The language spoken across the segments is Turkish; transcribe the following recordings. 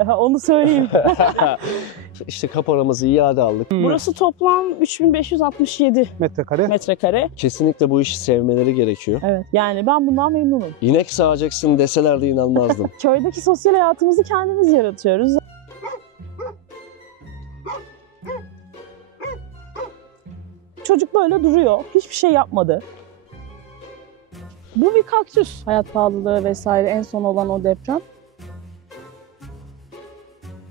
Onu söyleyeyim. İşte kaporamızı iade aldık. Burası toplam 3567 metrekare. Kesinlikle bu işi sevmeleri gerekiyor. Evet, yani ben bundan memnunum. İnek sağacaksın deseler de inanmazdım. Köydeki sosyal hayatımızı kendimiz yaratıyoruz. Çocuk böyle duruyor, hiçbir şey yapmadı. Bu bir kaktüs. Hayat pahalılığı vesaire, en son olan o deprem.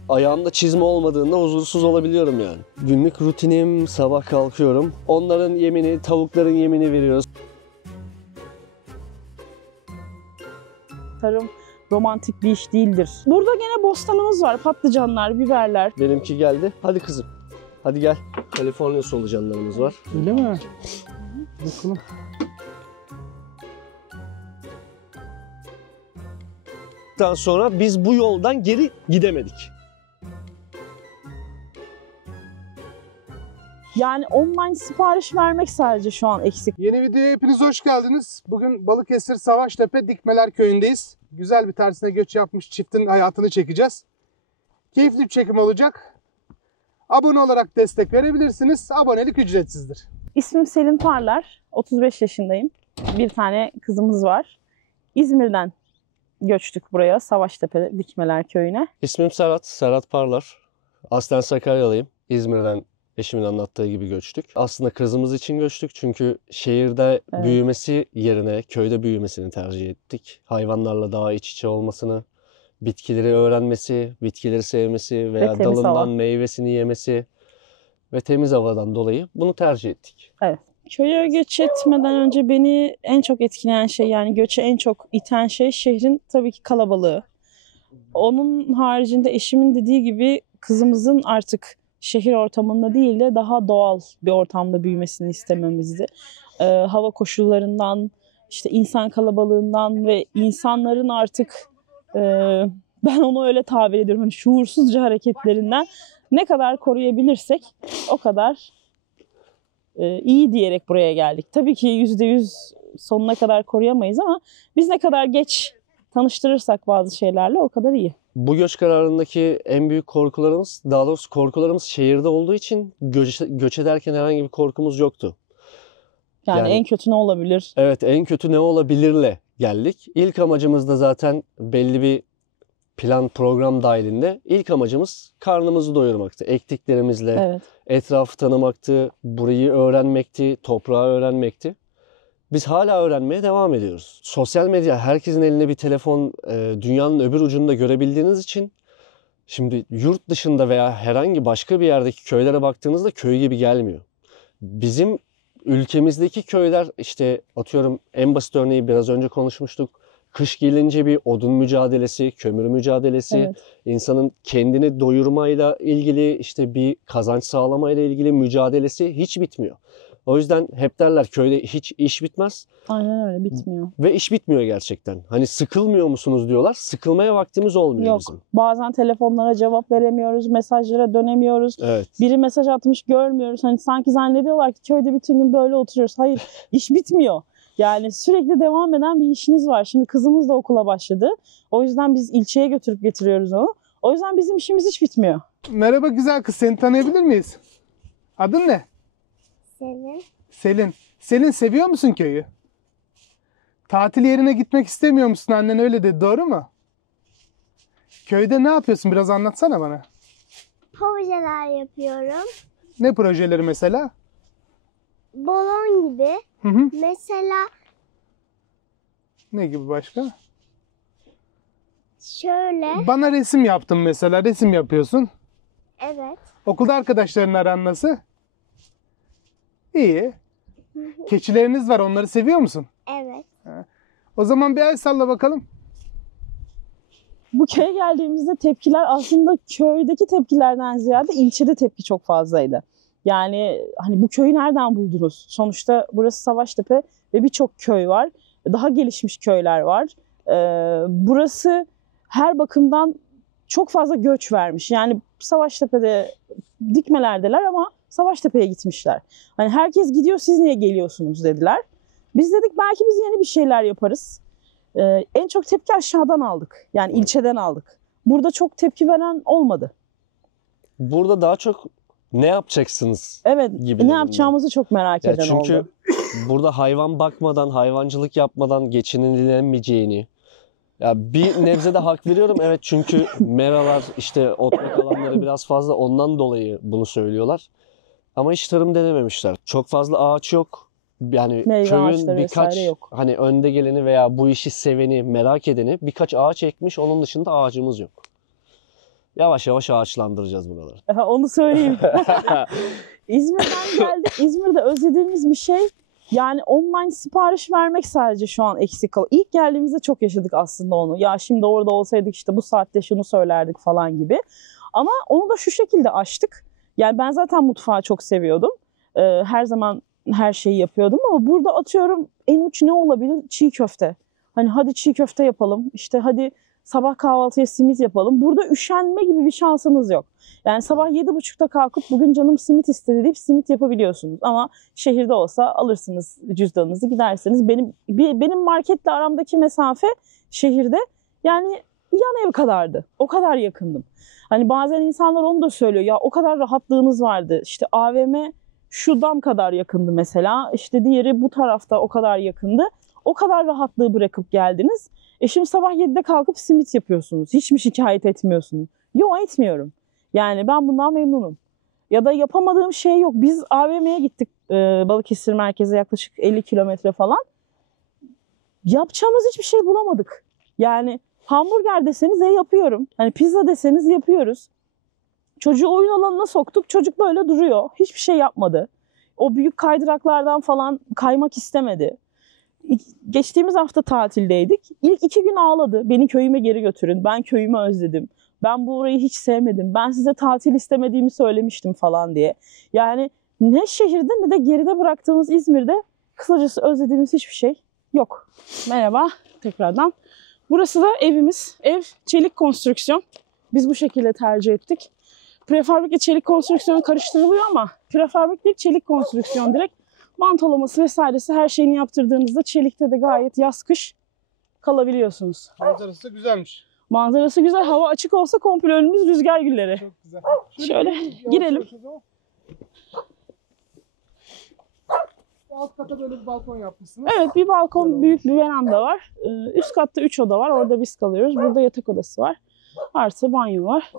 Ayağımda çizme olmadığında huzursuz olabiliyorum yani. Günlük rutinim, sabah kalkıyorum. Onların yemini, tavukların yemini veriyoruz. Tarım romantik bir iş değildir. Burada gene bostanımız var, patlıcanlar, biberler. Benimki geldi. Hadi kızım. Hadi gel. Kaliforniya solucanlarımız var. Öyle mi? Bakalım. Daha sonra biz bu yoldan geri gidemedik. Yani online sipariş vermek sadece şu an eksik. Yeni videoya hepiniz hoş geldiniz. Bugün Balıkesir Savaştepe Dikmeler Köyü'ndeyiz. Güzel bir tersine göç yapmış çiftin hayatını çekeceğiz. Keyifli bir çekim olacak. Abone olarak destek verebilirsiniz. Abonelik ücretsizdir. İsmim Selin Parlar, 35 yaşındayım. Bir tane kızımız var. İzmir'den göçtük buraya, Savaştepe Dikmeler Köyü'ne. İsmim Serhat, Serhat Parlar. Aslen Sakaryalıyım. İzmir'den eşimin anlattığı gibi göçtük. Aslında kızımız için göçtük çünkü şehirde büyümesi yerine köyde büyümesini tercih ettik. Hayvanlarla daha iç içe olmasını, bitkileri öğrenmesi, bitkileri sevmesi veya dalından hava. Meyvesini yemesi ve temiz havadan dolayı bunu tercih ettik. Evet. Köye göç etmeden önce beni en çok etkileyen şey, yani göçe en çok iten şey şehrin tabii ki kalabalığı. Onun haricinde eşimin dediği gibi kızımızın artık şehir ortamında değil de daha doğal bir ortamda büyümesini istememizdi. Hava koşullarından, işte insan kalabalığından ve insanların artık ben onu öyle tabir ediyorum, hani şuursuzca hareketlerinden ne kadar koruyabilirsek o kadar iyi diyerek buraya geldik. Tabii ki %100 sonuna kadar koruyamayız ama biz ne kadar geç tanıştırırsak bazı şeylerle o kadar iyi. Bu göç kararındaki en büyük korkularımız, daha doğrusu korkularımız şehirde olduğu için göç ederken herhangi bir korkumuz yoktu. Yani en kötü ne olabilir? Evet, en kötü ne olabilirle geldik. İlk amacımız da zaten belli bir plan program dahilinde. İlk amacımız karnımızı doyurmaktı. Ektiklerimizle etrafı tanımaktı, burayı öğrenmekti, toprağı öğrenmekti. Biz hala öğrenmeye devam ediyoruz. Sosyal medya, herkesin eline bir telefon, dünyanın öbür ucunda görebildiğiniz için şimdi yurt dışında veya herhangi başka bir yerdeki köylere baktığınızda köy gibi gelmiyor. Bizim ülkemizdeki köyler, işte atıyorum en basit örneği biraz önce konuşmuştuk. Kış gelince bir odun mücadelesi, kömür mücadelesi, insanın kendini doyurmayla ilgili, işte bir kazanç sağlamayla ilgili mücadelesi hiç bitmiyor. O yüzden hep derler köyde hiç iş bitmez. Aynen öyle, bitmiyor. Ve iş bitmiyor gerçekten. Hani sıkılmıyor musunuz diyorlar. Sıkılmaya vaktimiz olmuyor bizim. Bazen telefonlara cevap veremiyoruz, mesajlara dönemiyoruz. Biri mesaj atmış görmüyoruz. Hani sanki zannediyorlar ki köyde bütün gün böyle oturuyoruz. Hayır, iş bitmiyor. Yani sürekli devam eden bir işiniz var. Şimdi kızımız da okula başladı. O yüzden biz ilçeye götürüp getiriyoruz onu. O yüzden bizim işimiz hiç bitmiyor. Merhaba güzel kız, seni tanıyabilir miyiz? Adın ne? Selin. Selin. Selin, seviyor musun köyü? Tatil yerine gitmek istemiyor musun? Annen öyle dedi, doğru mu? Köyde ne yapıyorsun? Biraz anlatsana bana. Projeler yapıyorum. Ne projeleri mesela? Balon gibi. Mesela Ne gibi başka? şöyle. Bana resim yaptın mesela. Resim yapıyorsun. Evet. Okulda arkadaşların aran nasıl? İyi. Keçileriniz var. Onları seviyor musun? Evet. O zaman bir el salla bakalım. Bu köye geldiğimizde tepkiler aslında köydeki tepkilerden ziyade ilçede tepki çok fazlaydı. Yani hani bu köyü nereden buldunuz? Sonuçta burası Savaştepe ve birçok köy var. Daha gelişmiş köyler var. Burası her bakımdan çok fazla göç vermiş. Yani Savaştepe'de Dikmeler'deler ama Savaştepe'ye gitmişler. Hani herkes gidiyor, siz niye geliyorsunuz dediler. Biz dedik belki biz yeni bir şeyler yaparız. En çok tepki aşağıdan aldık. Yani ilçeden aldık. burada çok tepki veren olmadı. Burada daha çok ne yapacaksınız? Evet, Gibilerinden. ne yapacağımızı çok merak eden oldu. Çünkü burada hayvan bakmadan, hayvancılık yapmadan geçinilemeyeceğini, ya bir nebze de hak veriyorum. Evet, çünkü meralar, işte otlak alanları biraz fazla, ondan dolayı bunu söylüyorlar. Ama hiç tarım denememişler. Çok fazla ağaç yok. Yani Meyve köyün ağaçları birkaç vesaire yok. hani önde geleni veya bu işi seveni, merak edeni birkaç ağaç ekmiş. Onun dışında ağacımız yok. Yavaş yavaş ağaçlandıracağız buraları. Onu söyleyeyim. İzmir'den geldik. İzmir'de özlediğimiz bir şey, yani online sipariş vermek sadece şu an eksik kalıyor. İlk geldiğimizde çok yaşadık aslında onu. Ya şimdi orada olsaydık işte bu saatte şunu söylerdik falan gibi. Ama onu da şu şekilde aştık. Yani ben zaten mutfağı çok seviyordum. Her zaman her şeyi yapıyordum ama burada atıyorum en uç ne olabilir? Çiğ köfte. Hani hadi çiğ köfte yapalım. İşte hadi sabah kahvaltıya simit yapalım. Burada üşenme gibi bir şansınız yok. Yani sabah 7.30'da kalkıp bugün canım simit istedi deyip simit yapabiliyorsunuz. Ama şehirde olsa alırsınız cüzdanınızı gidersiniz. Benim marketle aramdaki mesafe şehirde yani yan ev kadardı. O kadar yakındım. Hani bazen insanlar onu da söylüyor. Ya o kadar rahatlığınız vardı. İşte AVM şu dam kadar yakındı mesela. İşte diğeri bu tarafta o kadar yakındı. O kadar rahatlığı bırakıp geldiniz. Şimdi sabah 7'de kalkıp simit yapıyorsunuz. Hiç mi şikayet etmiyorsunuz? Yok, etmiyorum. Yani ben bundan memnunum. Ya da yapamadığım şey yok. Biz AVM'ye gittik, Balıkesir merkeze yaklaşık 50 kilometre falan. Yapacağımız hiçbir şey bulamadık. Yani hamburger deseniz yapıyorum. Hani pizza deseniz yapıyoruz. Çocuğu oyun alanına soktuk. Çocuk böyle duruyor. Hiçbir şey yapmadı. O büyük kaydıraklardan falan kaymak istemedi. Geçtiğimiz hafta tatildeydik. İlk 2 gün ağladı. Beni köyüme geri götürün. Ben köyümü özledim. Ben bu orayı hiç sevmedim. Ben size tatil istemediğimi söylemiştim falan diye. Yani ne şehirde ne de geride bıraktığımız İzmir'de kısacası özlediğimiz hiçbir şey yok. Merhaba tekrardan. Burası da evimiz. Ev çelik konstrüksiyon. Biz bu şekilde tercih ettik. Prefabrike çelik konstrüksiyon karıştırılıyor ama prefabrik değil, çelik konstrüksiyon direkt. Mantolaması vesairesi her şeyini yaptırdığınızda çelikte de gayet yaz kış kalabiliyorsunuz. Manzarası güzelmiş. Manzarası güzel. Hava açık olsa komple önümüz rüzgar gülleri. Çok güzel. Şöyle girelim. Alt kata böyle bir balkon yapmışsınız. Evet, bir balkon, büyük bir veranda var. Üst katta 3 oda var. Orada biz kalıyoruz. Burada yatak odası var. Artı banyo var.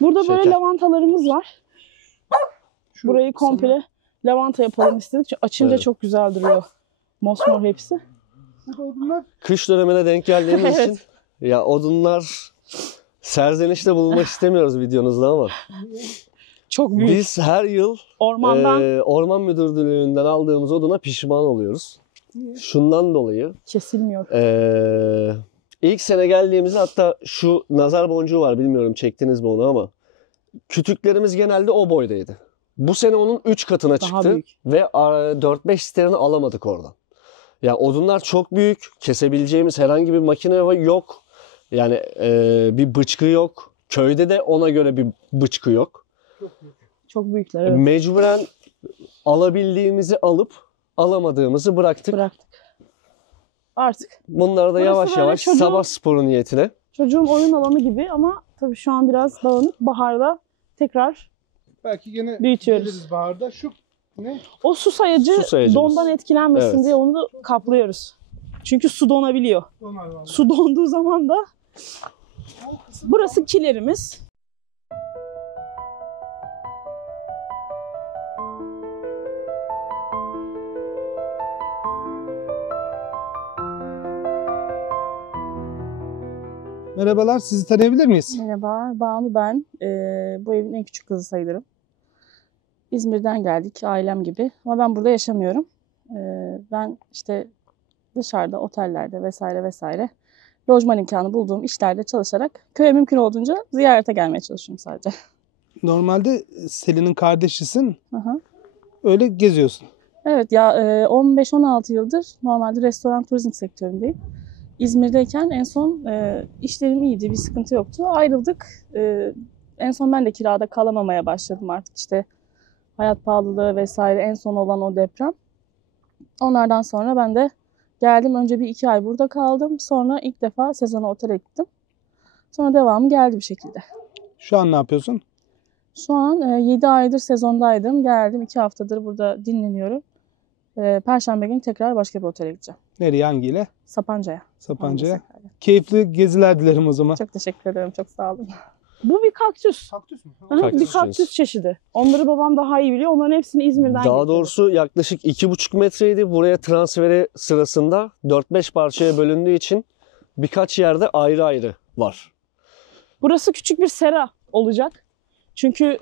Burada böyle lavantalarımız var. Burayı komple lavanta yapalım istedik. Çünkü açınca Evet. çok güzel duruyor. Mosmor hepsi. Burada odunlar. Kış dönemine denk geldiğimiz Evet. için ya odunlar serzenişte bulunmak istemiyoruz videonuzda ama Çok büyük. biz her yıl Ormandan Orman Müdürlüğü'nden aldığımız oduna pişman oluyoruz. Şundan dolayı kesilmiyor. ilk sene geldiğimizde hatta şu nazar boncuğu var, bilmiyorum çektiniz mi onu ama kütüklerimiz genelde o boydaydı. Bu sene onun 3 katına Daha çıktı büyük. ve 4-5 sterini alamadık oradan. Ya odunlar çok büyük, kesebileceğimiz herhangi bir makine yok. Yani bir bıçkı yok. Köyde de ona göre bir bıçkı yok. Çok büyükler. Evet. Mecburen alabildiğimizi alıp alamadığımızı bıraktık. Artık Bunlar da Burası yavaş böyle yavaş çocuğun- sabah sporu niyetine. çocuğun oyun alanı gibi ama tabii şu an biraz dağınık. Baharda tekrar Belki yine büyütüyoruz. geliriz baharda. Şu ne? o su sayacı Su sayacımız. dondan etkilenmesin Evet. diye onu da kaplıyoruz. Çünkü su donabiliyor. Donar var. Su donduğu zaman da burası kilerimiz. Merhabalar, sizi tanıyabilir miyiz? Merhaba, Banu ben. Bu evin en küçük kızı sayılırım. İzmir'den geldik, ailem gibi. Ama ben burada yaşamıyorum. Ben işte dışarıda, otellerde vesaire vesaire lojman imkanı bulduğum işlerde çalışarak köye mümkün olduğunca ziyarete gelmeye çalışıyorum sadece. Normalde Selin'in kardeşisin. Hı hı. Öyle geziyorsun. Evet ya 15-16 yıldır normalde restoran turizm sektöründeyim. İzmir'deyken en son işlerim iyiydi, bir sıkıntı yoktu. Ayrıldık. En son ben de kirada kalamamaya başladım artık işte hayat pahalılığı vesaire en son olan o deprem. Onlardan sonra ben de geldim. Önce bir 2 ay burada kaldım. Sonra ilk defa sezona otele gittim. Sonra devamı geldi bir şekilde. Şu an ne yapıyorsun? Şu an 7 aydır sezondaydım. Geldim 2 haftadır burada dinleniyorum. Perşembe günü tekrar başka bir otele gideceğim. Nereye, hangiyle? Sapanca'ya. Sapanca'ya. Keyifli geziler dilerim o zaman. Çok teşekkür ederim. Çok sağ olun. Bu bir kaktüs. Kaktüs mü? Kaktüs Bir kaktüs çeşidi. Onları babam daha iyi biliyor. Onların hepsini İzmir'den Daha getiriyor. doğrusu yaklaşık 2,5 metreydi. Buraya transferi sırasında 4-5 parçaya bölündüğü için birkaç yerde ayrı ayrı var. Burası küçük bir sera olacak. Çünkü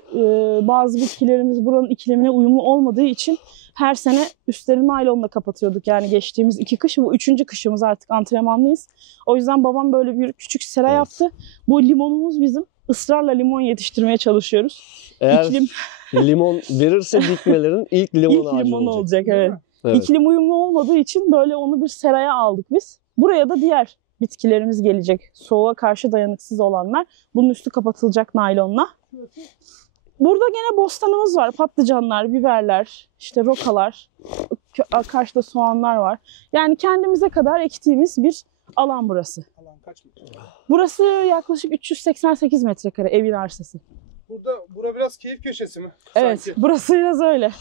bazı bitkilerimiz buranın iklimine uyumlu olmadığı için her sene üstlerini naylonla kapatıyorduk. Yani geçtiğimiz 2 kış, bu 3. kışımız, artık antrenmanlıyız. O yüzden babam böyle bir küçük sera yaptı. Bu limonumuz bizim. Israrla limon yetiştirmeye çalışıyoruz. Eğer İklim, limon verirse dikmelerin ilk limon ilk ağacı limon olacak. Değil Evet. mi? Evet. İklim uyumlu olmadığı için böyle onu bir seraya aldık biz. Buraya da diğer bitkilerimiz gelecek. Soğuğa karşı dayanıksız olanlar. Bunun üstü kapatılacak naylonla. Burada gene bostanımız var. Patlıcanlar, biberler, işte rokalar, karşıda soğanlar var. Yani kendimize kadar ektiğimiz bir alan burası. Alan kaç metre? Burası yaklaşık 388 metrekare evin arsası. Bura biraz keyif köşesi mi? Evet, Sanki. burası biraz öyle.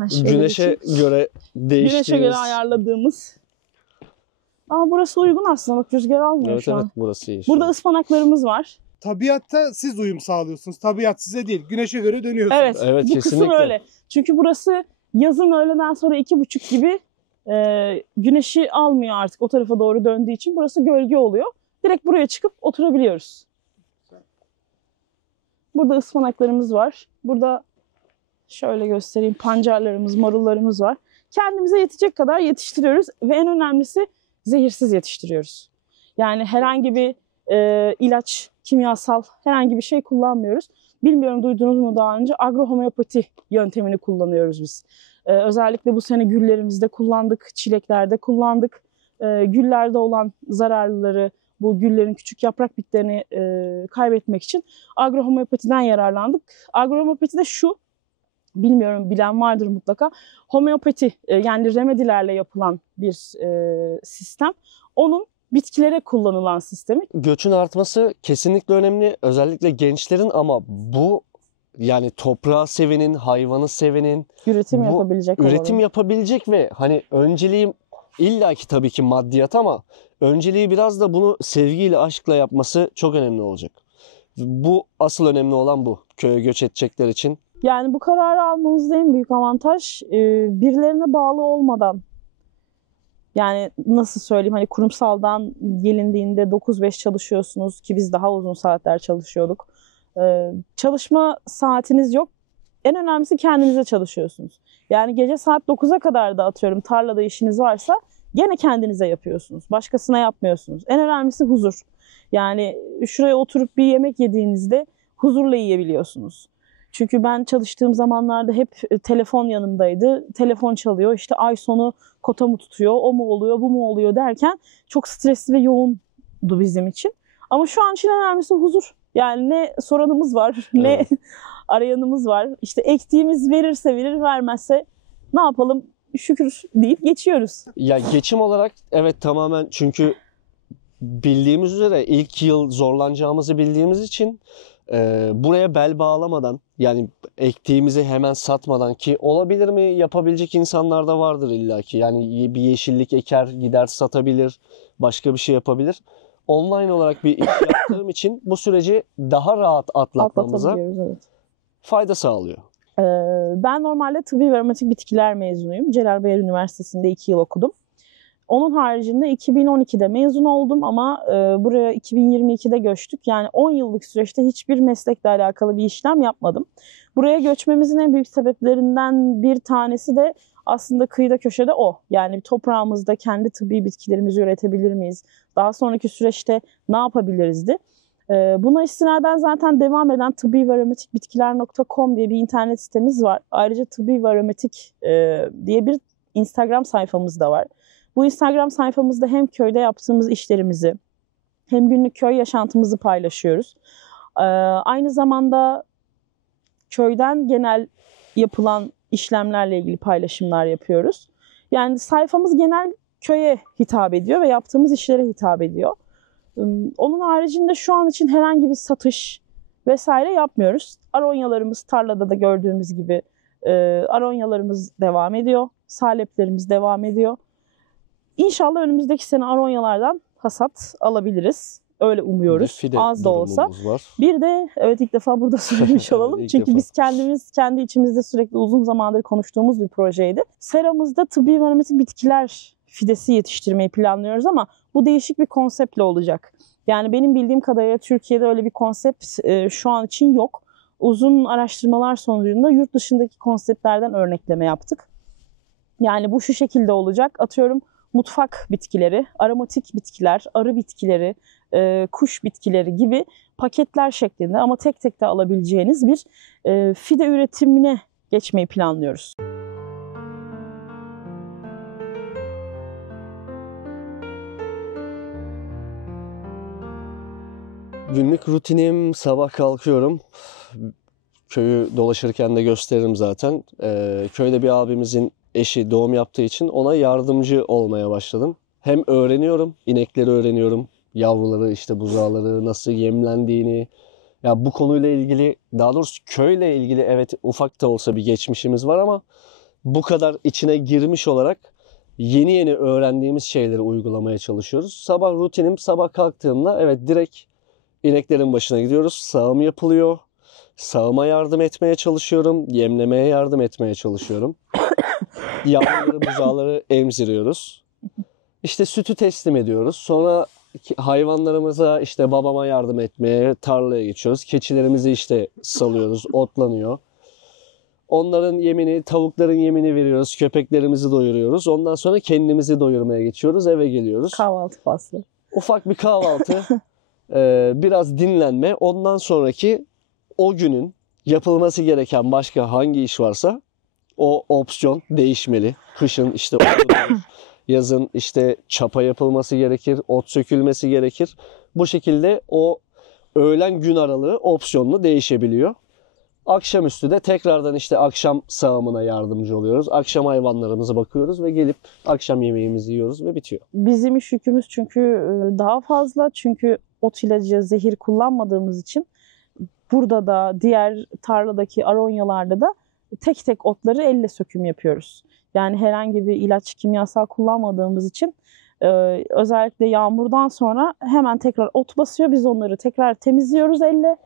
Ben şöyle Güneşe geçeyim. göre değiştiğimiz. Güneşe göre ayarladığımız. Aa, burası uygun aslında. Bak, rüzgar almıyor Evet şu evet, an. burası iyi. Burada ıspanaklarımız var. Tabiatta siz uyum sağlıyorsunuz. Tabiat size değil. Güneşe göre dönüyorsunuz. Evet, Evet, bu kısım kesinlikle. öyle. Çünkü burası yazın öğleden sonra 2.30 gibi güneşi almıyor artık o tarafa doğru döndüğü için. Burası gölge oluyor. Direkt buraya çıkıp oturabiliyoruz. Burada ıspanaklarımız var. Burada şöyle göstereyim, pancarlarımız, marullarımız var. Kendimize yetecek kadar yetiştiriyoruz ve en önemlisi zehirsiz yetiştiriyoruz. Yani herhangi bir ilaç, kimyasal herhangi bir şey kullanmıyoruz. Bilmiyorum, duydunuz mu daha önce, agrohomeopati yöntemini kullanıyoruz biz. Özellikle bu sene güllerimizde kullandık, çileklerde kullandık. Güllerde olan zararlıları, bu güllerin küçük yaprak bitlerini kaybetmek için agrohomeopatiden yararlandık. Agrohomeopati de şu, bilmiyorum, bilen vardır mutlaka. Homeopati yani remedilerle yapılan bir sistem. Onun bitkilere kullanılan sistemi. Göçün artması kesinlikle önemli. Özellikle gençlerin, ama bu yani toprağı sevenin, hayvanı sevenin, Üretim bu yapabilecek üretim olalım. yapabilecek ve hani önceliğim illaki tabii ki maddiyat, ama önceliği biraz da bunu sevgiyle, aşkla yapması çok önemli olacak. Bu asıl önemli olan bu. Köye göç edecekler için. Yani bu kararı almamızda en büyük avantaj birilerine bağlı olmadan, yani nasıl söyleyeyim, hani kurumsaldan gelindiğinde 9-5 çalışıyorsunuz ki biz daha uzun saatler çalışıyorduk. Çalışma saatiniz yok. En önemlisi kendinize çalışıyorsunuz. Yani gece saat 9'a kadar da atıyorum tarlada işiniz varsa gene kendinize yapıyorsunuz. Başkasına yapmıyorsunuz. En önemlisi huzur. Yani şuraya oturup bir yemek yediğinizde huzurla yiyebiliyorsunuz. Çünkü ben çalıştığım zamanlarda hep telefon yanımdaydı. Telefon çalıyor, işte ay sonu kota mı tutuyor, o mu oluyor, bu mu oluyor derken çok stresli ve yoğundu bizim için. Ama şu an için önemlisi huzur. Yani ne soranımız var, ne arayanımız var. İşte ektiğimiz verirse verir, vermezse ne yapalım, şükür deyip geçiyoruz. Ya geçim olarak evet, tamamen, çünkü bildiğimiz üzere ilk yıl zorlanacağımızı bildiğimiz için buraya bel bağlamadan, yani ektiğimizi hemen satmadan, ki olabilir mi, yapabilecek insanlar da vardır illaki. Yani bir yeşillik eker gider satabilir, başka bir şey yapabilir. Online olarak bir iş yaptığım için bu süreci daha rahat atlatmamıza Atlatabiliyoruz, evet. fayda sağlıyor. Ben normalde tıbbi ve aromatik bitkiler mezunuyum. Celal Bayar Üniversitesi'nde 2 yıl okudum. Onun haricinde 2012'de mezun oldum ama buraya 2022'de göçtük. Yani 10 yıllık süreçte hiçbir meslekle alakalı bir işlem yapmadım. Buraya göçmemizin en büyük sebeplerinden bir tanesi de aslında kıyıda köşede o. Yani toprağımızda kendi tıbbi bitkilerimizi üretebilir miyiz? Daha sonraki süreçte ne yapabilirizdi? Buna istinaden zaten devam eden tıbbivearomatikbitkiler.com diye bir internet sitemiz var. Ayrıca tıbbi ve aromatik diye bir Instagram sayfamız da var. Bu Instagram sayfamızda hem köyde yaptığımız işlerimizi hem günlük köy yaşantımızı paylaşıyoruz. Aynı zamanda köyden genel yapılan işlemlerle ilgili paylaşımlar yapıyoruz. Yani sayfamız genel köye hitap ediyor ve yaptığımız işlere hitap ediyor. Onun haricinde şu an için herhangi bir satış vesaire yapmıyoruz. Aronyalarımız tarlada da gördüğümüz gibi aronyalarımız devam ediyor. Saleplerimiz devam ediyor. İnşallah önümüzdeki sene aronyalardan hasat alabiliriz. Öyle umuyoruz. Az da olsa. Var. Bir de evet ilk defa burada söylemiş olalım. Çünkü biz kendi içimizde sürekli uzun zamandır konuştuğumuz bir projeydi. Seramızda tıbbi ve aromatik bitkiler fidesi yetiştirmeyi planlıyoruz ama bu değişik bir konseptle olacak. Yani benim bildiğim kadarıyla Türkiye'de öyle bir konsept şu an için yok. Uzun araştırmalar sonucunda yurt dışındaki konseptlerden örnekleme yaptık. Yani bu şu şekilde olacak. Atıyorum mutfak bitkileri, aromatik bitkiler, arı bitkileri, kuş bitkileri gibi paketler şeklinde ama tek tek de alabileceğiniz bir fide üretimine geçmeyi planlıyoruz. Günlük rutinim, sabah kalkıyorum. Köyü dolaşırken de gösteririm zaten. Köyde bir abimizin eşi doğum yaptığı için ona yardımcı olmaya başladım. Hem öğreniyorum, inekleri öğreniyorum. Yavruları, işte buzağları nasıl yemlendiğini. Ya bu konuyla ilgili, daha doğrusu köyle ilgili evet ufak da olsa bir geçmişimiz var ama bu kadar içine girmiş olarak yeni öğrendiğimiz şeyleri uygulamaya çalışıyoruz. Sabah rutinim, sabah kalktığımda evet direkt ineklerin başına gidiyoruz. Sağım yapılıyor. Sağıma yardım etmeye çalışıyorum. Yemlemeye yardım etmeye çalışıyorum. Yavruları, buzağları emziriyoruz. İşte sütü teslim ediyoruz. Sonra hayvanlarımıza işte babama yardım etmeye tarlaya geçiyoruz. Keçilerimizi işte salıyoruz, otlanıyor. Onların yemini, tavukların yemini veriyoruz. Köpeklerimizi doyuruyoruz. Ondan sonra kendimizi doyurmaya geçiyoruz. Eve geliyoruz. Kahvaltı faslı. Ufak bir kahvaltı, biraz dinlenme. Ondan sonraki o günün yapılması gereken başka hangi iş varsa o opsiyon değişmeli. Kışın işte yazın işte çapa yapılması gerekir, ot sökülmesi gerekir. Bu şekilde o öğlen gün aralığı opsiyonlu değişebiliyor. Akşamüstü de tekrardan işte akşam sağımına yardımcı oluyoruz. Akşam hayvanlarımıza bakıyoruz ve gelip akşam yemeğimizi yiyoruz ve bitiyor. Bizim iş yükümüz çünkü daha fazla. Çünkü ot ilacı, zehir kullanmadığımız için burada da diğer tarladaki aronyalarda da tek tek otları elle söküm yapıyoruz. Yani herhangi bir ilaç, kimyasal kullanmadığımız için özellikle yağmurdan sonra hemen tekrar ot basıyor. Biz onları tekrar temizliyoruz elle.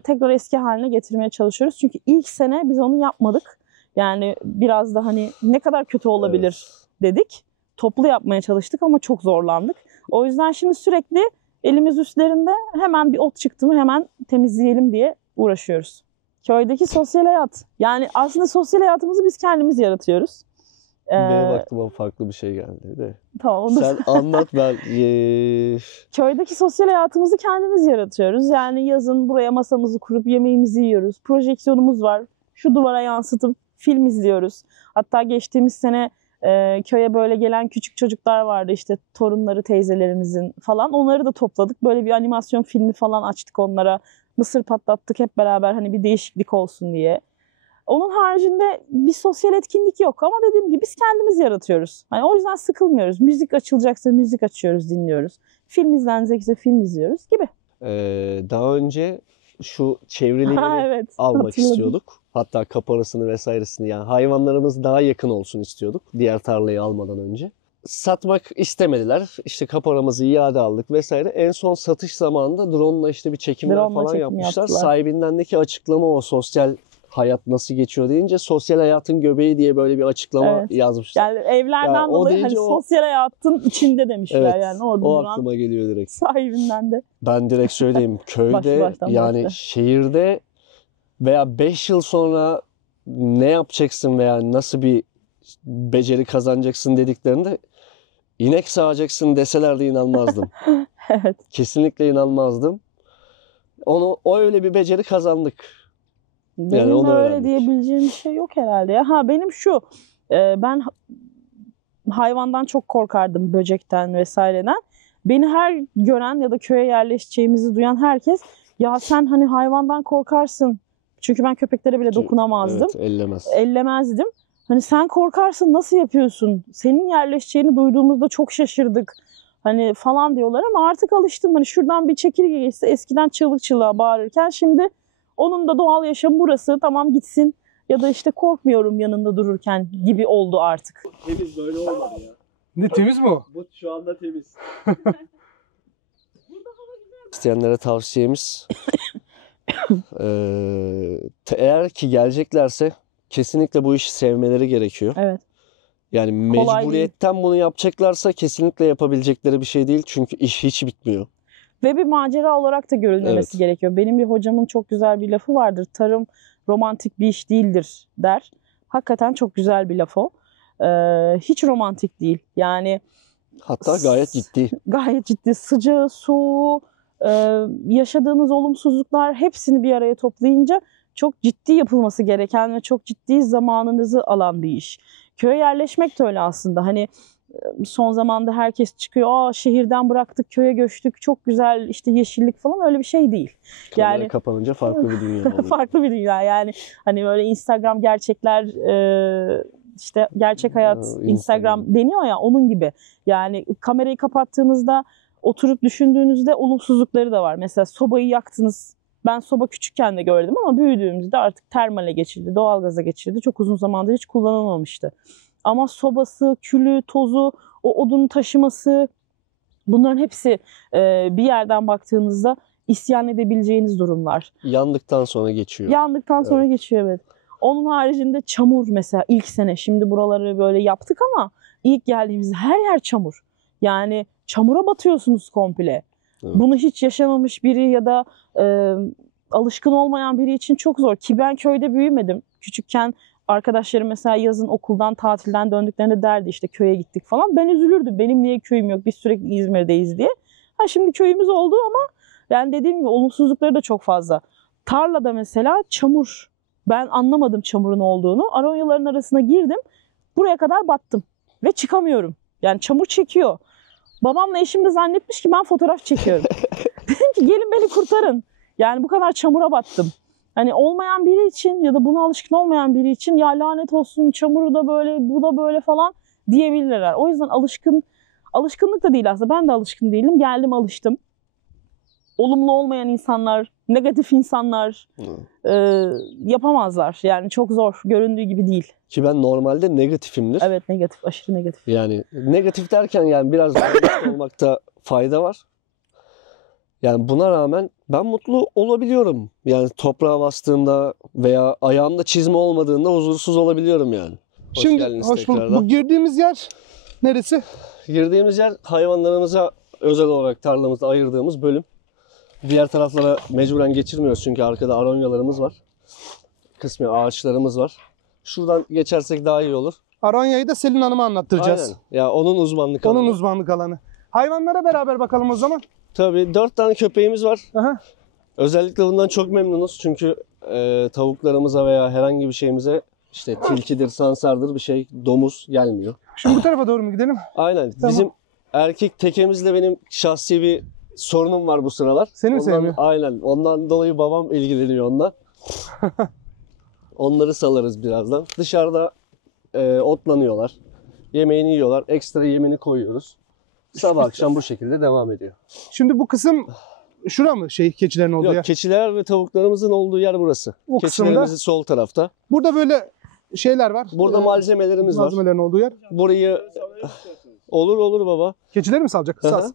Tekrar eski haline getirmeye çalışıyoruz. Çünkü ilk sene biz onu yapmadık. Yani biraz da hani ne kadar kötü olabilir dedik. Toplu yapmaya çalıştık ama çok zorlandık. O yüzden şimdi sürekli elimiz üstlerinde hemen bir ot çıktı mı hemen temizleyelim diye uğraşıyoruz. Köydeki sosyal hayat. Yani aslında sosyal hayatımızı biz kendimiz yaratıyoruz. Benim aklıma farklı bir şey geldi de. Tamam. Sen anlat ben. Köydeki sosyal hayatımızı kendimiz yaratıyoruz. Yani yazın buraya masamızı kurup yemeğimizi yiyoruz. Projeksiyonumuz var. Şu duvara yansıtıp film izliyoruz. Hatta geçtiğimiz sene köye böyle gelen küçük çocuklar vardı işte torunları teyzelerimizin falan. Onları da topladık. Böyle bir animasyon filmi falan açtık onlara. Mısır patlattık hep beraber hani bir değişiklik olsun diye. Onun haricinde bir sosyal etkinlik yok ama dediğim gibi biz kendimiz yaratıyoruz. Hani o yüzden sıkılmıyoruz. Müzik açılacaksa müzik açıyoruz, dinliyoruz. Film izlenecekse film izliyoruz gibi. Daha önce şu çevrelileri evet, almak istiyorduk. Hatta kaparasını vesairesini yani hayvanlarımız daha yakın olsun istiyorduk diğer tarlayı almadan önce. Satmak istemediler. İşte kaparamızı iade aldık vesaire. En son satış zamanında drone'la işte bir çekimler falan yapmışlar. Sahibindendeki açıklama o sosyal hayat nasıl geçiyor deyince sosyal hayatın göbeği diye böyle bir açıklama yazmışlar. Yani evlerden dolayı hani sosyal hayatın içinde demişler evet, yani. Orada o aklıma geliyor direkt. Sahibinden de. Ben direkt söyleyeyim köyde yani şehirde veya 5 yıl sonra ne yapacaksın veya nasıl bir beceri kazanacaksın dediklerinde inek sağacaksın deseler de inanmazdım. Evet. Kesinlikle inanmazdım. O öyle bir beceri kazandık. Benim yani onu öyle öğrendik. Diyebileceğim bir şey yok herhalde. Ha benim şu, ben hayvandan çok korkardım, böcekten vesaireden. Beni her gören ya da köye yerleşeceğimizi duyan herkes ya sen hani hayvandan korkarsın. Çünkü ben köpeklere bile dokunamazdım. Evet, ellemezdim. Hani sen korkarsın nasıl yapıyorsun? Senin yerleşeceğini duyduğumuzda çok şaşırdık Hani falan diyorlar ama artık alıştım. Hani şuradan bir çekirge geçse eskiden çığlık çığlığa bağırırken şimdi onun da doğal yaşamı burası. Tamam gitsin ya da işte korkmuyorum yanında dururken gibi oldu artık. Temiz böyle olmadı ya. Ne temiz mi o? Bu şu anda temiz. İsteyenlere tavsiyemiz eğer ki geleceklerse kesinlikle bu işi sevmeleri gerekiyor. Evet. Yani Kolay mecburiyetten bunu yapacaklarsa kesinlikle yapabilecekleri bir şey değil. Çünkü iş hiç bitmiyor. Ve bir macera olarak da görülmemesi gerekiyor. Benim bir hocamın çok güzel bir lafı vardır. Tarım romantik bir iş değildir der. Hakikaten çok güzel bir laf o. Hiç romantik değil. Yani Hatta gayet ciddi. Gayet ciddi. Sıcağı, soğuğu, yaşadığınız olumsuzluklar hepsini bir araya toplayınca çok ciddi yapılması gereken ve çok ciddi zamanınızı alan bir iş. Köye yerleşmek de öyle aslında. Hani son zamanda herkes çıkıyor. Şehirden bıraktık, köye göçtük. Çok güzel işte yeşillik falan, öyle bir şey değil. Kamera Yani kapanınca farklı bir dünya oluyor. farklı bir dünya yani. Hani böyle Instagram gerçekler, işte gerçek hayat Instagram deniyor ya, onun gibi. Yani kamerayı kapattığınızda oturup düşündüğünüzde olumsuzlukları da var. Mesela sobayı yaktınız. Ben soba küçükken de gördüm ama büyüdüğümüzde artık termale geçildi, doğalgaza geçildi. Çok uzun zamandır hiç kullanılmamıştı. Ama sobası, külü, tozu, o odunu taşıması, bunların hepsi bir yerden baktığınızda isyan edebileceğiniz durumlar. Yandıktan sonra geçiyor. Yandıktan sonra geçiyor, evet. Onun haricinde çamur mesela ilk sene. Şimdi buraları böyle yaptık ama ilk geldiğimizde her yer çamur. Yani çamura batıyorsunuz komple. Evet. Bunu hiç yaşamamış biri ya da alışkın olmayan biri için çok zor. Ki ben köyde büyümedim. Küçükken arkadaşlarım mesela yazın okuldan, tatilden döndüklerinde derdi işte köye gittik falan. Ben üzülürdüm. Benim niye köyüm yok? Biz sürekli İzmir'deyiz diye. Şimdi köyümüz oldu ama yani dediğim gibi olumsuzlukları da çok fazla. Tarlada mesela çamur. Ben anlamadım çamurun olduğunu. Aronyaların arasına girdim. Buraya kadar battım. Ve çıkamıyorum. Yani çamur çekiyor. Babamla eşim de zannetmiş ki ben fotoğraf çekiyorum. Dedim ki gelin beni kurtarın. Yani bu kadar çamura battım. Hani olmayan biri için ya da buna alışkın olmayan biri için ya lanet olsun çamuru da böyle, bu da böyle falan diyebilirler. O yüzden alışkınlık da değil aslında. Ben de alışkın değilim. Geldim, alıştım. Olumlu olmayan insanlar, negatif insanlar yapamazlar. Yani çok zor. Göründüğü gibi değil. Ki ben normalde negatifimdir. Evet, negatif. Aşırı negatif. Yani negatif derken yani biraz realist olmakta fayda var. Yani buna rağmen ben mutlu olabiliyorum. Yani toprağa bastığımda veya ayağımda çizme olmadığında huzursuz olabiliyorum yani. Şimdi hoş bulduk. Bu girdiğimiz yer neresi? Girdiğimiz yer hayvanlarımıza özel olarak tarlamızda ayırdığımız bölüm. Diğer taraflara mecburen geçirmiyoruz çünkü arkada aronyalarımız var. Kısmi ağaçlarımız var. Şuradan geçersek daha iyi olur. Aronya'yı da Selin Hanım'a anlattıracağız. Aynen. Ya onun uzmanlık alanı. Onun uzmanlık alanı. Hayvanlara beraber bakalım o zaman. Tabii 4 tane köpeğimiz var. Aha. Özellikle bundan çok memnunuz çünkü tavuklarımıza veya herhangi bir şeyimize işte tilkidir, sansardır bir şey, domuz gelmiyor. Şimdi bu tarafa doğru mu gidelim? Aynen. Tamam. Bizim erkek tekemizle benim şahsi bir sorunum var bu sıralar. Seni mi sevmiyor? Aynen. Ondan dolayı babam ilgileniyor onunla. Onları salarız birazdan. Dışarıda otlanıyorlar. Yemeğini yiyorlar. Ekstra yemini koyuyoruz. Sabah akşam bu şekilde devam ediyor. Şimdi bu kısım şura mı keçilerin olduğu Yok, yer? keçiler ve tavuklarımızın olduğu yer burası. O Keçilerimizin sol tarafta. Burada böyle şeyler var. Burada malzemelerimiz var. Malzemelerin olduğu yer. Burayı olur baba. Keçileri mi salacak? Aha. Saz.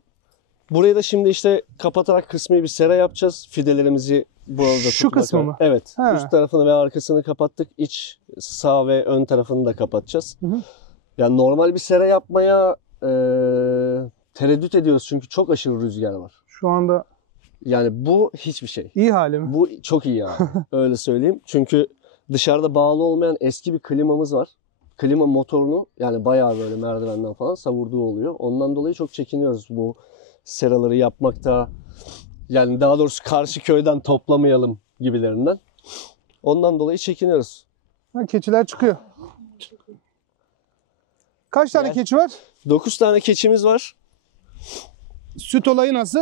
Burayı da şimdi işte kapatarak kısmi bir sera yapacağız. Fidelerimizi burada Şu tutmak. kısmı mı? Evet. Ha. Üst tarafını ve arkasını kapattık. İç, sağ ve ön tarafını da kapatacağız. Hı hı. Yani normal bir sera yapmaya tereddüt ediyoruz çünkü çok aşırı rüzgar var. Şu anda Yani bu hiçbir şey. iyi hali mi? Bu çok iyi yani. Öyle söyleyeyim. Çünkü dışarıda bağlı olmayan eski bir klimamız var. Klima motorunu yani bayağı böyle merdivenden falan savurduğu oluyor. Ondan dolayı çok çekiniyoruz bu seraları yapmakta. Yani daha doğrusu karşı köyden toplamayalım gibilerinden. Ondan dolayı çekiniyoruz. Ha, keçiler çıkıyor. Kaç tane Gel. keçi var? 9 tane keçimiz var. Süt olayı nasıl?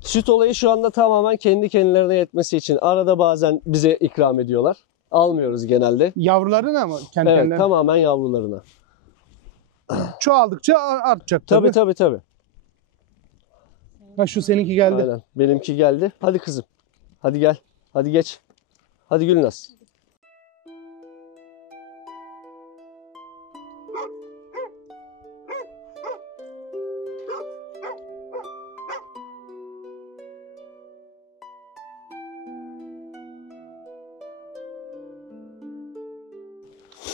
Süt olayı şu anda tamamen kendi kendilerine yetmesi için. Arada bazen bize ikram ediyorlar. Almıyoruz genelde. Yavrularına mı? Kendi Evet, kendilerine? tamamen yavrularına. Çoğaldıkça artacak tabii. Tabii. Ha şu seninki geldi. Aynen. Benimki geldi. Hadi kızım. Hadi gel. Hadi geç. Hadi Gülnaz.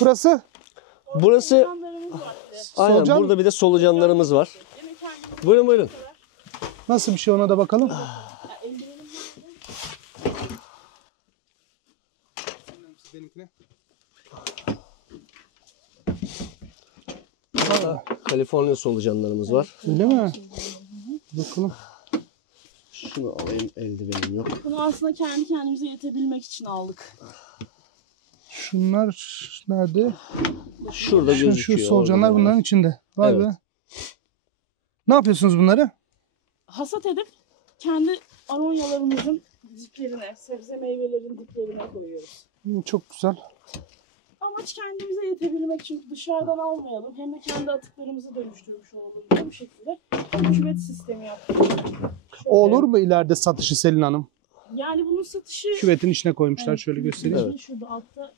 Burası Burası aynen Solucan. burada bir de solucanlarımız var. Buyurun buyurun. nasıl bir şey, ona da bakalım. Kaliforniya solucanlarımız var. Öyle mi? Bakalım. Şunu alayım, eldivenim yok. Bunu aslında kendi kendimize yetebilmek için aldık. Şunlar nerede? Şurada Şu gözüküyor. solucanlar orada bunların var. içinde. Vay Evet. be. Ne yapıyorsunuz bunları? Hasat edip kendi aronyalarımızın diplerine, sebze meyvelerin diplerine koyuyoruz. Çok güzel. Amaç kendimize yetebilmek, çünkü dışarıdan almayalım. Hem de kendi atıklarımızı dönüştürmüş olalım. Bu şekilde küvet sistemi yaptık. Olur mu ileride satışı Selin Hanım? Yani bunun satışı... Küvetin içine koymuşlar. Evet, Şöyle küvetin göstereyim. içine Şurada altta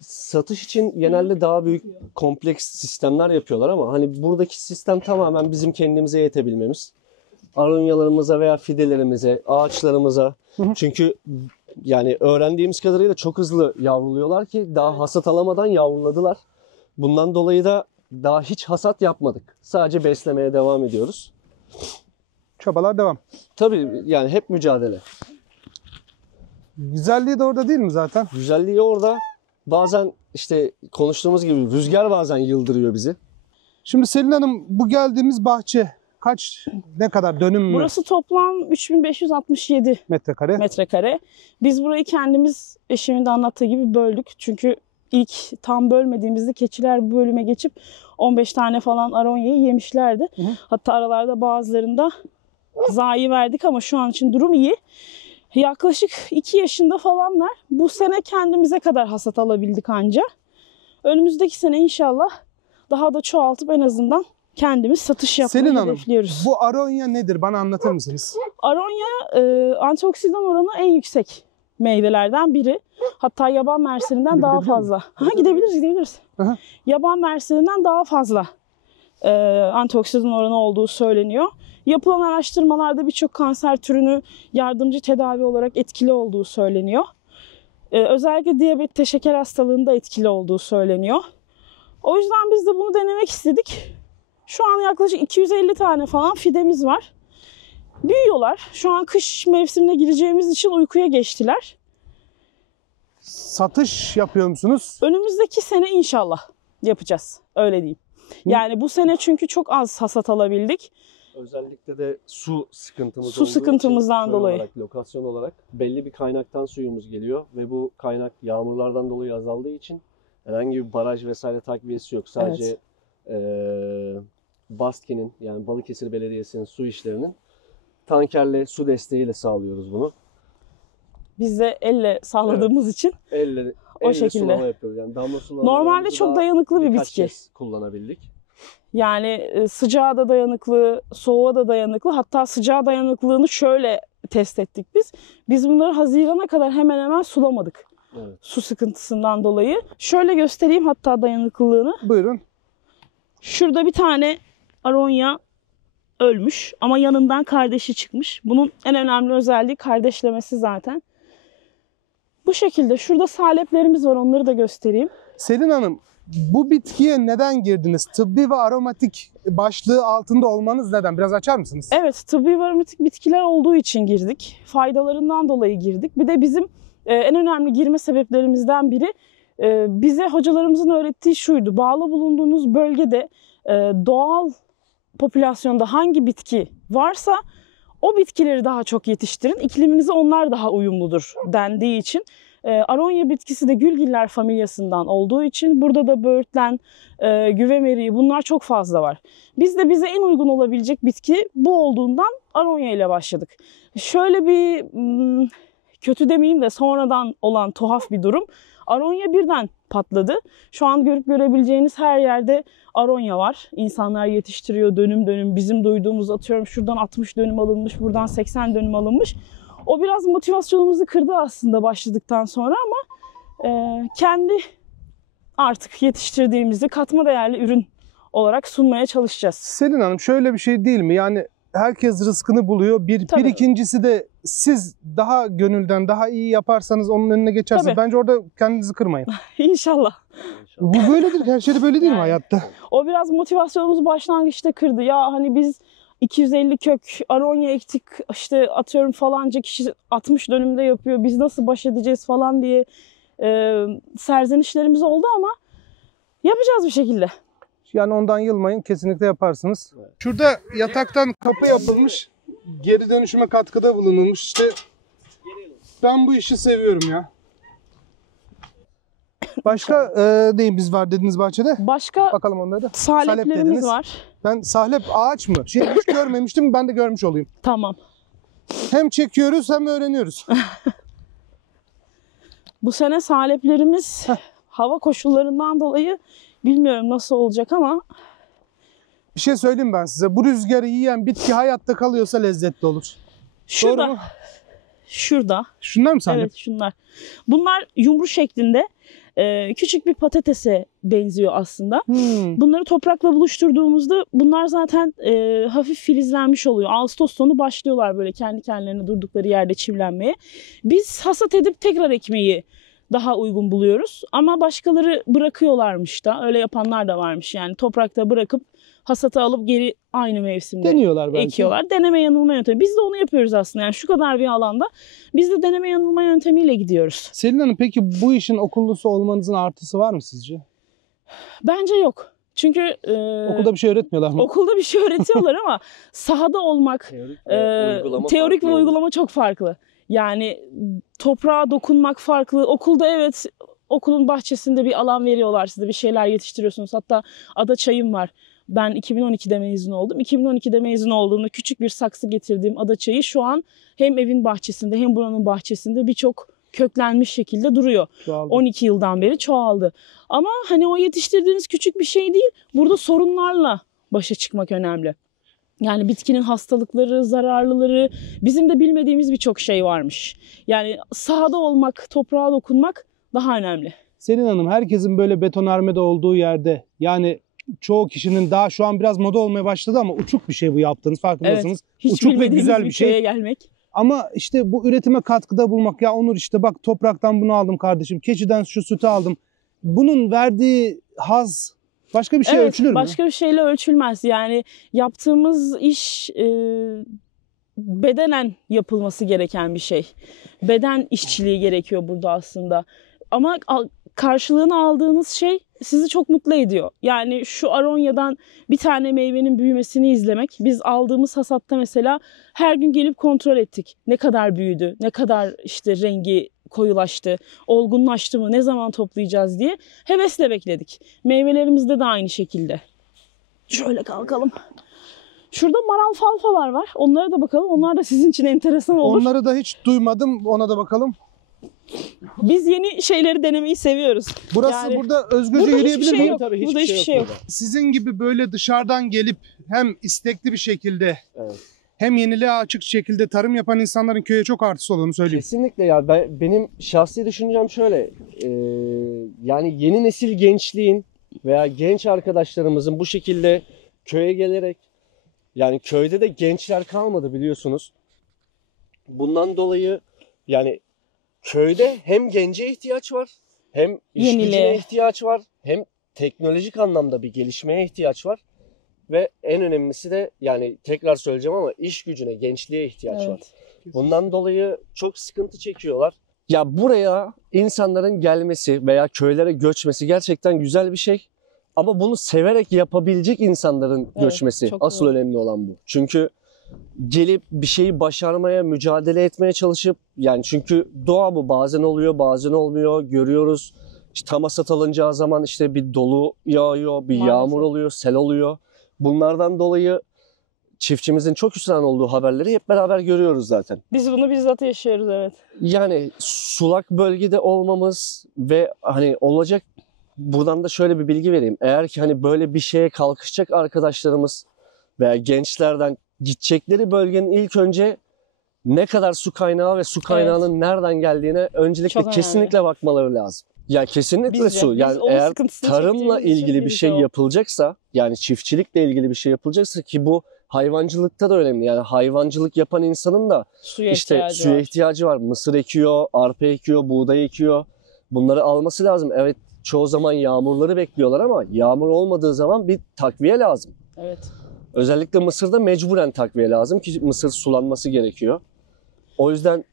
Satış için genelde daha büyük kompleks sistemler yapıyorlar ama hani buradaki sistem tamamen bizim kendimize yetebilmemiz. Aronyalarımıza veya fidelerimize, ağaçlarımıza. Çünkü yani öğrendiğimiz kadarıyla çok hızlı yavruluyorlar ki daha hasat alamadan yavruladılar. Bundan dolayı da daha hiç hasat yapmadık. Sadece beslemeye devam ediyoruz. Çabalar devam. Tabii yani hep mücadele. Güzelliği de orada değil mi zaten? Güzelliği orada. Bazen işte konuştuğumuz gibi rüzgar bazen yıldırıyor bizi. Şimdi Selin Hanım, bu geldiğimiz bahçe ne kadar dönüm mü? burası toplam 3567 Metrekare. metrekare. Biz burayı kendimiz, eşimin de anlattığı gibi böldük. Çünkü ilk tam bölmediğimizde keçiler bu bölüme geçip 15 tane falan aronyayı yemişlerdi. Hı hı. Hatta aralarda bazılarında zayi verdik ama şu an için durum iyi. Yaklaşık 2 yaşında falanlar. Bu sene kendimize kadar hasat alabildik anca. Önümüzdeki sene inşallah daha da çoğaltıp en azından kendimiz satış yapmayı Selin Hanım, hedefliyoruz. bu aronya nedir? Bana anlatır mısınız? Aronya antioksidan oranı en yüksek meyvelerden biri. Hatta yaban mersininden daha fazla. Gidebiliriz. Aha. Yaban mersininden daha fazla antioksidan oranı olduğu söyleniyor. Yapılan araştırmalarda birçok kanser türünü yardımcı tedavi olarak etkili olduğu söyleniyor. Özellikle diyabette, şeker hastalığında etkili olduğu söyleniyor. O yüzden biz de bunu denemek istedik. Şu an yaklaşık 250 tane falan fidemiz var. Büyüyorlar. Şu an kış mevsimine gireceğimiz için uykuya geçtiler. Satış yapıyor musunuz? Önümüzdeki sene inşallah yapacağız. Öyle diyeyim. Yani bu sene çünkü çok az hasat alabildik. Özellikle de su sıkıntımız Su olduğu sıkıntımızdan için köy dolayı. olarak, lokasyon olarak belli bir kaynaktan suyumuz geliyor ve bu kaynak yağmurlardan dolayı azaldığı için herhangi bir baraj vesaire takviyesi yok. Sadece BASKİ'nin, yani Balıkesir Belediyesi'nin su işlerinin tankerle su desteğiyle sağlıyoruz bunu. Biz de elle sağladığımız için Elle şekilde sulama yapıyoruz. Yani damla sulama normalde çok dayanıklı bir birkaç bitki. kez kullanabildik. Yani sıcağa da dayanıklı, soğuğa da dayanıklı. Hatta sıcağa dayanıklılığını şöyle test ettik biz. Biz bunları Haziran'a kadar hemen hemen sulamadık. Evet. Su sıkıntısından dolayı. Şöyle göstereyim hatta dayanıklılığını. Buyurun. Şurada bir tane aronya ölmüş ama yanından kardeşi çıkmış. Bunun en önemli özelliği kardeşlemesi zaten. Bu şekilde. Şurada saleplerimiz var, onları da göstereyim. Selin Hanım, bu bitkiye neden girdiniz? Tıbbi ve aromatik başlığı altında olmanız neden? Biraz açar mısınız? Evet, tıbbi ve aromatik bitkiler olduğu için girdik. Faydalarından dolayı girdik. Bir de bizim en önemli girme sebeplerimizden biri bize hocalarımızın öğrettiği şuydu. Bağlı bulunduğunuz bölgede doğal popülasyonda hangi bitki varsa o bitkileri daha çok yetiştirin. İkliminize onlar daha uyumludur dendiği için. Aronya bitkisi de gülgiller familyasından olduğu için burada da böğürtlen, güvem eriği bunlar çok fazla var. Biz de bize en uygun olabilecek bitki bu olduğundan aronya ile başladık. Şöyle bir kötü demeyeyim de sonradan olan tuhaf bir durum. Aronya birden patladı. Şu an görüp görebileceğiniz her yerde aronya var. İnsanlar yetiştiriyor dönüm dönüm. Bizim duyduğumuz, atıyorum şuradan 60 dönüm alınmış, buradan 80 dönüm alınmış. O biraz motivasyonumuzu kırdı aslında başladıktan sonra ama kendi artık yetiştirdiğimizi katma değerli ürün olarak sunmaya çalışacağız. Selin Hanım, şöyle bir şey değil mi? Yani herkes rızkını buluyor. Bir ikincisi de siz daha gönülden daha iyi yaparsanız onun önüne geçersiniz. Tabii. Bence orada kendinizi kırmayın. İnşallah. Bu böyledir. Her şeyde böyle değil mi hayatta? O biraz motivasyonumuzu başlangıçta kırdı. Ya hani biz 250 kök aronya ektik, işte atıyorum falanca kişi 60 dönümde yapıyor. Biz nasıl baş edeceğiz falan diye serzenişlerimiz oldu ama yapacağız bir şekilde. Yani ondan yılmayın. Kesinlikle yaparsınız. Şurada yataktan kapı yapılmış. Geri dönüşüme katkıda bulunulmuş. İşte ben bu işi seviyorum ya. Başka neyimiz var dediniz bahçede? Başka bakalım onları da. saleplerimiz var. Ben salep ağaç mı? Hiç görmemiştim. Ben de görmüş olayım. Tamam. Hem çekiyoruz hem öğreniyoruz. Bu sene saleplerimiz hava koşullarından dolayı bilmiyorum nasıl olacak ama bir şey söyleyeyim ben size. Bu rüzgarı yiyen bitki hayatta kalıyorsa lezzetli olur. şurada. Şurada. Şunlar mı salep? Evet, şunlar. Bunlar yumru şeklinde. Küçük bir patatese benziyor aslında. Bunları toprakla buluşturduğumuzda bunlar zaten hafif filizlenmiş oluyor. Ağustos sonu başlıyorlar böyle kendi kendilerine durdukları yerde çimlenmeye. Biz hasat edip tekrar ekmeyi daha uygun buluyoruz. Ama başkaları bırakıyorlarmış da. Öyle yapanlar da varmış yani. Toprakta bırakıp hasata alıp geri aynı mevsimde deniyorlar belki. Ekiyorlar. Deneme yanılma yöntemi. Biz de onu yapıyoruz aslında. Yani şu kadar bir alanda biz de deneme yanılma yöntemiyle gidiyoruz. Selin Hanım, peki bu işin okullusu olmanızın artısı var mı sizce? Bence yok. Çünkü okulda bir şey öğretmiyorlar mı? Okulda bir şey öğretiyorlar ama sahada olmak, teorik ve uygulama çok farklı. Yani toprağa dokunmak farklı. Okulda evet, okulun bahçesinde bir alan veriyorlar size, bir şeyler yetiştiriyorsunuz. Hatta ada çayım var. Ben 2012'de mezun oldum. 2012'de mezun olduğumda küçük bir saksı getirdiğim ada çayı şu an hem evin bahçesinde hem buranın bahçesinde birçok köklenmiş şekilde duruyor. Çoğaldı. 12 yıldan beri çoğaldı. Ama hani o yetiştirdiğiniz küçük bir şey değil. Burada sorunlarla başa çıkmak önemli. Yani bitkinin hastalıkları, zararlıları, bizim de bilmediğimiz birçok şey varmış. Yani sahada olmak, toprağa dokunmak daha önemli. Selin Hanım, herkesin böyle betonarmede olduğu yerde, yani çoğu kişinin daha şu an biraz moda olmaya başladı ama uçuk bir şey bu yaptığınız, farkındasınız. Evet, hiç uçuk ve güzel bir şey. Gelmek. Ama işte bu üretime katkıda bulmak, ya Onur işte bak topraktan bunu aldım kardeşim, keçiden şu sütü aldım. Bunun verdiği haz başka bir şey ölçülür mü? Başka bir şeyle ölçülmez. Yani yaptığımız iş bedenen yapılması gereken bir şey. Beden işçiliği gerekiyor burada aslında. Ama karşılığını aldığınız şey sizi çok mutlu ediyor. Yani şu aronyadan bir tane meyvenin büyümesini izlemek. Biz aldığımız hasatta mesela her gün gelip kontrol ettik. Ne kadar büyüdü, ne kadar işte rengi koyulaştı, olgunlaştı mı, ne zaman toplayacağız diye hevesle bekledik. Meyvelerimizde de aynı şekilde. Şöyle kalkalım. Şurada maral falfalar var. Onlara da bakalım. Onlar da sizin için enteresan olur. Onları da hiç duymadım. Ona da bakalım. Biz yeni şeyleri denemeyi seviyoruz. Burası yani, burada özgürce yürüyebilir miyim? Yok. Tabii, burada hiçbir şey yok. Sizin gibi böyle dışarıdan gelip hem istekli bir şekilde hem yeniliğe açık şekilde tarım yapan insanların köye çok artısı olduğunu söyleyeyim. Kesinlikle ya. Benim şahsi düşüncem şöyle. Yani yeni nesil gençliğin veya genç arkadaşlarımızın bu şekilde köye gelerek, yani köyde de gençler kalmadı biliyorsunuz. Bundan dolayı yani köyde hem gence ihtiyaç var, hem iş gücüne ihtiyaç var, hem teknolojik anlamda bir gelişmeye ihtiyaç var. Ve en önemlisi de, yani tekrar söyleyeceğim ama, iş gücüne, gençliğe ihtiyaç var. Bundan dolayı çok sıkıntı çekiyorlar. Ya buraya insanların gelmesi veya köylere göçmesi gerçekten güzel bir şey. Ama bunu severek yapabilecek insanların göçmesi asıl önemli olan bu. Çünkü gelip bir şeyi başarmaya, mücadele etmeye çalışıp, yani çünkü doğa bu, bazen oluyor bazen olmuyor, görüyoruz. İşte tam hasat alınacağı zaman işte bir dolu yağıyor, bir yağmur oluyor, sel oluyor. Bunlardan dolayı çiftçimizin çok hüsran olduğu haberleri hep beraber görüyoruz zaten. Biz bunu bizzat yaşıyoruz, evet. Yani sulak bölgede olmamız ve hani olacak, buradan da şöyle bir bilgi vereyim. Eğer ki hani böyle bir şeye kalkışacak arkadaşlarımız veya gençlerden gidecekleri bölgenin ilk önce ne kadar su kaynağı ve su kaynağının nereden geldiğine öncelikle kesinlikle bakmaları lazım. Ya kesinlikle Bizce, su. Yani eğer tarımla ilgili bir şey yapılacaksa, yani çiftçilikle ilgili bir şey yapılacaksa, ki bu hayvancılıkta da önemli. Yani hayvancılık yapan insanın da suya ihtiyacı var. Mısır ekiyor, arpa ekiyor, buğday ekiyor. Bunları alması lazım. Evet, çoğu zaman yağmurları bekliyorlar ama yağmur olmadığı zaman bir takviye lazım. Evet. Özellikle Mısır'da mecburen takviye lazım ki Mısır sulanması gerekiyor. O yüzden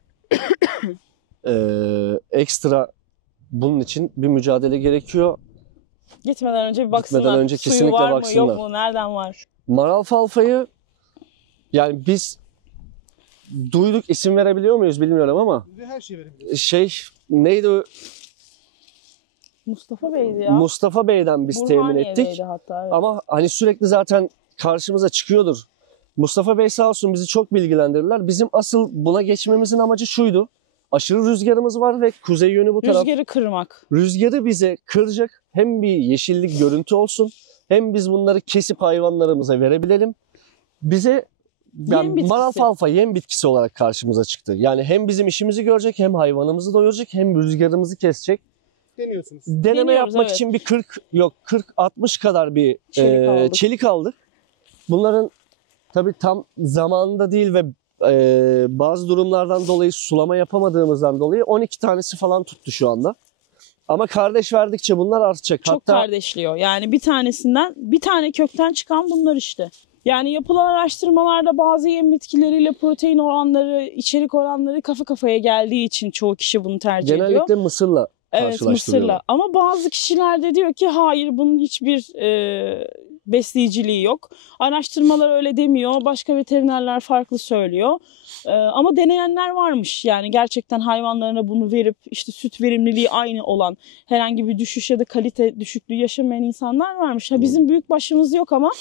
ekstra bunun için bir mücadele gerekiyor. Gitmeden önce bir baksınlar. Gitmeden önce suyu kesinlikle var baksınlar. mı, yok mu, nereden var? Maralfalfa'yı yani biz duyduk, isim verebiliyor muyuz bilmiyorum ama Her şeyi verebiliriz. Neydi o? Mustafa Bey'di ya. Mustafa Bey'den biz temin ettik. Hatta, evet. Ama hani sürekli zaten karşımıza çıkıyordur. Mustafa Bey sağ olsun bizi çok bilgilendirdiler. Bizim asıl buna geçmemizin amacı şuydu. Aşırı rüzgarımız var ve kuzey yönü bu taraf. Rüzgarı kırmak. Rüzgarı bize kıracak. Hem bir yeşillik görüntü olsun, hem biz bunları kesip hayvanlarımıza verebilelim. Bize yani maralfalfa yem bitkisi olarak karşımıza çıktı. Yani hem bizim işimizi görecek, hem hayvanımızı doyuracak, hem rüzgarımızı kesecek. Deniyorsunuz. Deneme yapmak için bir 40-60 kadar bir çelik aldık. Bunların tabii tam zamanında değil ve bazı durumlardan dolayı sulama yapamadığımızdan dolayı 12 tanesi falan tuttu şu anda. Ama kardeş verdikçe bunlar artacak. Çok kardeşliyor. Yani bir tanesinden, bir tane kökten çıkan bunlar işte. Yani yapılan araştırmalarda bazı yem bitkileriyle protein oranları, içerik oranları kafa kafaya geldiği için çoğu kişi bunu tercih ediyor. Genellikle mısırla karşılaştırıyorlar. Mısırla. Ama bazı kişiler de diyor ki hayır, bunun hiçbir besleyiciliği yok. Araştırmalar öyle demiyor. Başka veterinerler farklı söylüyor. Ama deneyenler varmış. Yani gerçekten hayvanlarına bunu verip işte süt verimliliği aynı olan, herhangi bir düşüş ya da kalite düşüklüğü yaşamayan insanlar varmış. Bizim büyük başımız yok ama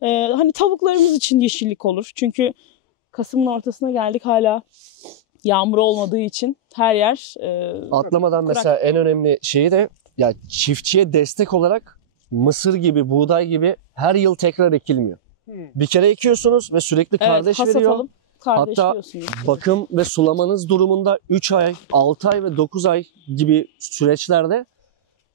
hani tavuklarımız için yeşillik olur. Çünkü Kasım'ın ortasına geldik, hala yağmur olmadığı için her yer atlamadan mesela en önemli şeyi de ya çiftçiye destek olarak mısır gibi, buğday gibi her yıl tekrar ekilmiyor. Bir kere ekiyorsunuz ve sürekli kardeş veriyor. Hatta bakım ve sulamanız durumunda 3 ay, 6 ay ve 9 ay gibi süreçlerde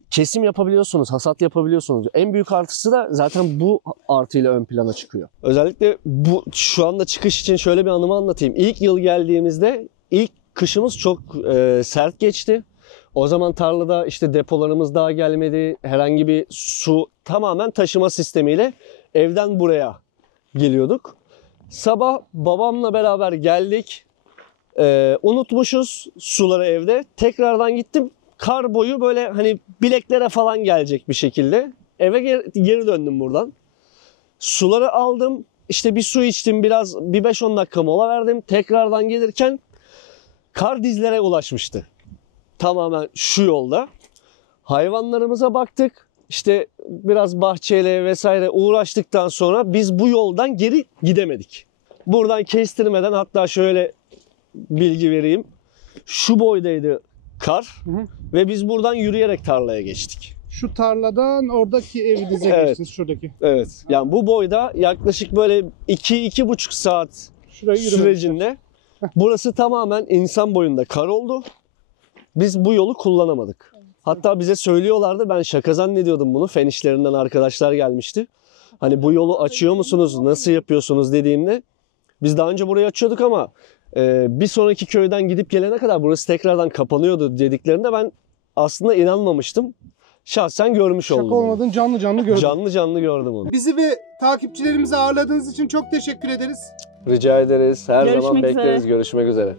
kesim yapabiliyorsunuz, hasat yapabiliyorsunuz. En büyük artısı da zaten bu artıyla ön plana çıkıyor. Özellikle bu şu anda çıkış için şöyle bir anımı anlatayım. İlk yıl geldiğimizde ilk kışımız çok sert geçti. O zaman tarlada işte depolarımız daha gelmedi. Herhangi bir su, tamamen taşıma sistemiyle evden buraya geliyorduk. Sabah babamla beraber geldik. Unutmuşuz suları evde. Tekrardan gittim. Kar boyu böyle hani bileklere falan gelecek bir şekilde. Eve geri döndüm buradan. Suları aldım. İşte bir su içtim. Bir 5-10 dakika mola verdim. Tekrardan gelirken kar dizlere ulaşmıştı. Tamamen şu yolda. Hayvanlarımıza baktık. İşte biraz bahçeyle vesaire uğraştıktan sonra biz bu yoldan geri gidemedik. Buradan kestirmeden, hatta şöyle bilgi vereyim. Şu boydaydı kar ve biz buradan yürüyerek tarlaya geçtik. Şu tarladan oradaki evinize geçtiniz, şuradaki. Evet. Yani bu boyda yaklaşık böyle 2-2,5 saat sürecinde burası tamamen insan boyunda kar oldu. Biz bu yolu kullanamadık. Hatta bize söylüyorlardı, ben şaka zannediyordum bunu. Fen işlerinden arkadaşlar gelmişti. Hani bu yolu açıyor musunuz, nasıl yapıyorsunuz dediğimde biz daha önce burayı açıyorduk ama bir sonraki köyden gidip gelene kadar burası tekrardan kapanıyordu dediklerinde ben aslında inanmamıştım. Şahsen görmüş oldum. Şaka olmadın, canlı canlı gördüm. Canlı canlı gördüm onu. Bizi ve takipçilerimizi ağırladığınız için çok teşekkür ederiz. Rica ederiz. Her Görüşmek zaman bekleriz. üzere. Görüşmek üzere.